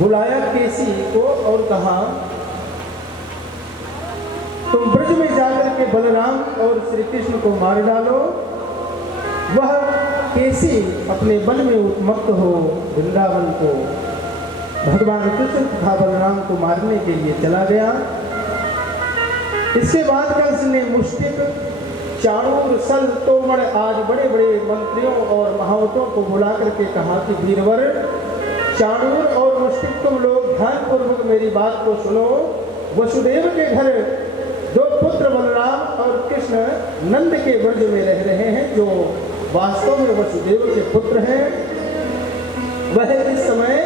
बुलाया केसी को और कहा, तुम ब्रज में जाकर के बलराम और श्री कृष्ण को मार डालो। वह केसी अपने बल में उन्मत्त हो वृंदावन को भगवान कृष्ण तथा बलराम को मारने के लिए चला गया। इसके बाद कंस ने मुष्टिक, चाणूर, सल, तोमर आज बड़े बड़े मंत्रियों और महावतों को बुला करके कहा कि वीरवर, चाणूर और मुष्टिक, तुम लोग ध्यानपूर्वक मेरी बात को सुनो। वसुदेव के घर दो पुत्र बलराम और कृष्ण नंद के ब्रज में रह रहे हैं, जो वास्तव में वसुदेव के पुत्र हैं। वह इस समय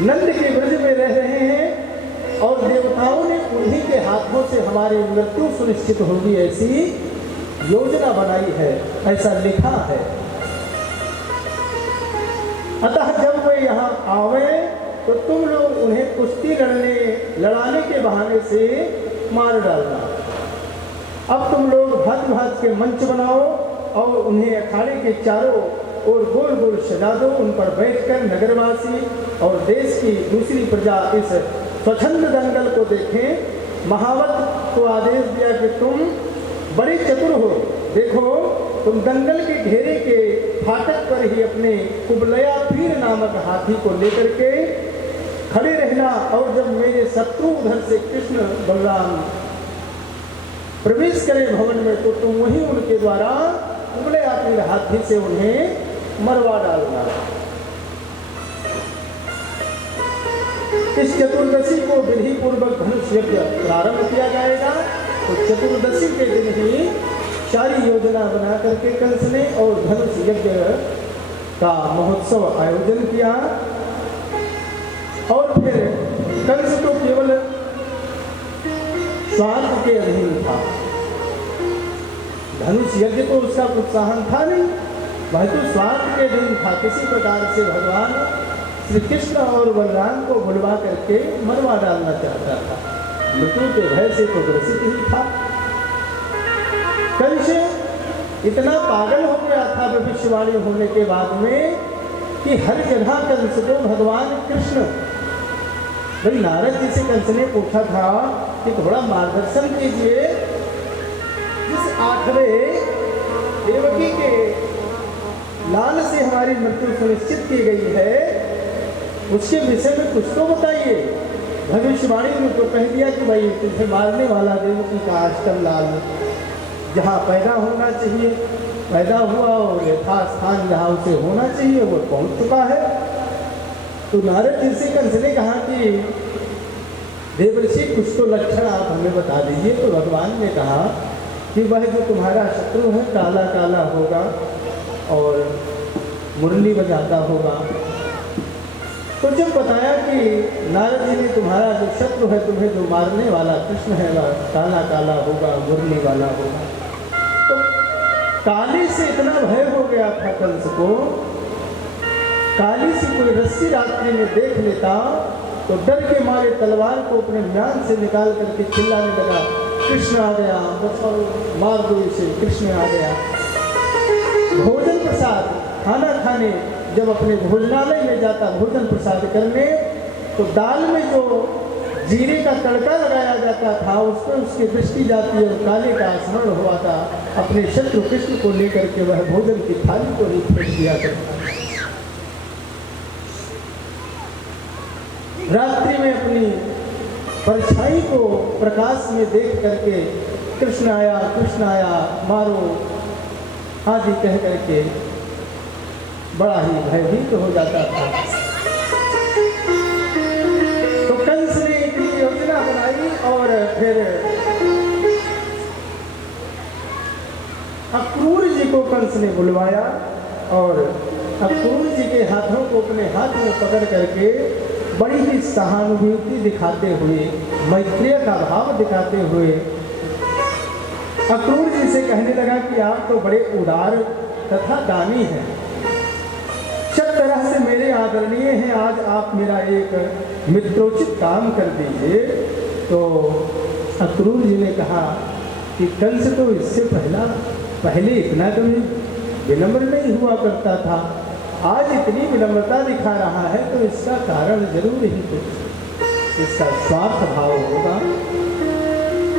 नंद के ब्रज में रह रहे हैं और देवताओं ने उन्हीं के हाथों से हमारी मृत्यु सुनिश्चित होगी ऐसी योजना बनाई है, ऐसा लिखा है। अतः जब वे यहाँ आवे तो तुम लोग उन्हें कुश्ती लड़ाने के बहाने से मार डालना। अब तुम लोग भांति भांति के मंच बनाओ और उन्हें अखाड़े के चारों ओर गोल गोल सजा दो। उन पर बैठकर नगरवासी और देश की दूसरी प्रजा इस स्वच्छंद दंगल को देखें। महावत को आदेश दिया कि तुम बड़े चतुर हो, देखो तुम दंगल के घेरे के फाटक पर ही अपने कुबलया पीर नामक हाथी को लेकर के खड़े रहना, और जब मेरे शत्रु उधर से कृष्ण बलराम प्रवेश करें भवन में तो तुम वहीं उनके द्वारा कुबलया पीर हाथी से उन्हें मरवा डालना। इस चतुर्दशी को विधि पूर्वक धनुष यज्ञ प्रारंभ किया जाएगा। तो चतुर्दशी के दिन ही सारी योजना बना करके कंस ने और धनुष यज्ञ का महोत्सव आयोजन किया। और फिर कंस तो केवल स्वार्थ के अधीन था, धनुष यज्ञ तो उसका प्रोत्साहन था नहीं, वह तो स्वार्थ के अधीन था। किसी प्रकार से भगवान श्री कृष्ण और बलराम को बुलवा करके मरवा डालना चाहता था, मृत्यु के भय से तो ग्रसित ही था। कंस इतना पागल हो गया था भविष्यवाणी होने के बाद में कि हर जगह कंस को भगवान कृष्ण, भाई नारद जी से कंस ने पूछा था कि थोड़ा मार्गदर्शन कीजिए, जिस आठवें देवकी के लाल से हमारी मृत्यु सुनिश्चित की गई है उसके विषय में कुछ तो बताइए। भविष्यवाणी में तो कह दिया कि भाई तुझे मारने वाला देवकी का अष्टम लाल जहाँ पैदा होना चाहिए पैदा हुआ और यथास्थान जहाँ उसे होना चाहिए वो पहुँच चुका है। तो नारद जी से कंस ने कहा कि देवर्षि कुछ तो लक्षण आप हमें बता दीजिए। तो भगवान ने कहा कि वह जो तुम्हारा शत्रु है काला काला होगा और मुरली बजाता होगा। तो जब बताया कि नारद जी ने तुम्हारा जो शत्रु है, तुम्हें जो मारने वाला कृष्ण है वह काला काला होगा, मुरली वाला होगा, तो काली से इतना भय हो गया था कंस को। काली से कोई रस्सी रात्रि में देख लेता तो डर के मारे तलवार को अपने म्यान से निकाल करके चिल्लाने लगा, कृष्ण आ गया, बचाओ, मार दो इसे, कृष्ण आ गया। भोजन प्रसाद खाना खाने जब अपने भोजनालय में जाता भोजन प्रसाद करने, तो दाल में जो जीरे का तड़का लगाया जाता था उस पर उसकी दृष्टि जाती और काले का स्मरण हुआ था। अपने शत्रु कृष्ण को लेकर के वह भोजन की थाली को ही फेंक दिया करता। रात्रि में अपनी परछाई को प्रकाश में देख करके कृष्ण आया मारो आदि कह करके बड़ा ही भयभीत हो जाता था। तो कंस ने इतनी योजना बनाई और फिर अक्रूर जी को कंस ने बुलवाया और अक्रूर जी के हाथों को अपने हाथ में पकड़ करके बड़ी ही सहानुभूति दिखाते हुए, मैत्रीय का भाव दिखाते हुए अक्रूर जी से कहने लगा कि आप तो बड़े उदार तथा दानी हैं, सब तरह से मेरे आदरणीय हैं, आज आप मेरा एक मित्रोचित काम कर दीजिए। तो अक्रूर जी ने कहा कि कंस तो इससे पहले इतना कभी विनम्र नहीं हुआ करता था, आज इतनी विनम्रता दिखा रहा है, तो इसका कारण जरूर ही कुछ इसका स्वार्थ भाव होगा।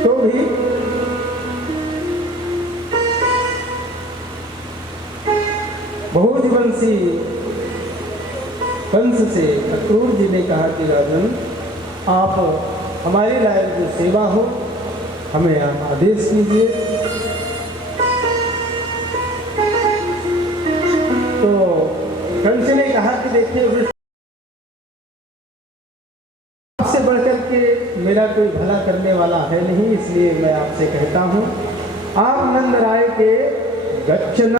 तो भी भोजवंशी कंस से अक्रूर जी ने कहा कि राजन, आप हमारे लायक जो सेवा हो हमें आप आदेश कीजिए। तो कंस ने कहा कि देखिए, आपसे बढ़कर के मेरा कोई भला करने वाला है नहीं, इसलिए मैं आपसे कहता हूँ, आप नंद राय के गच्छ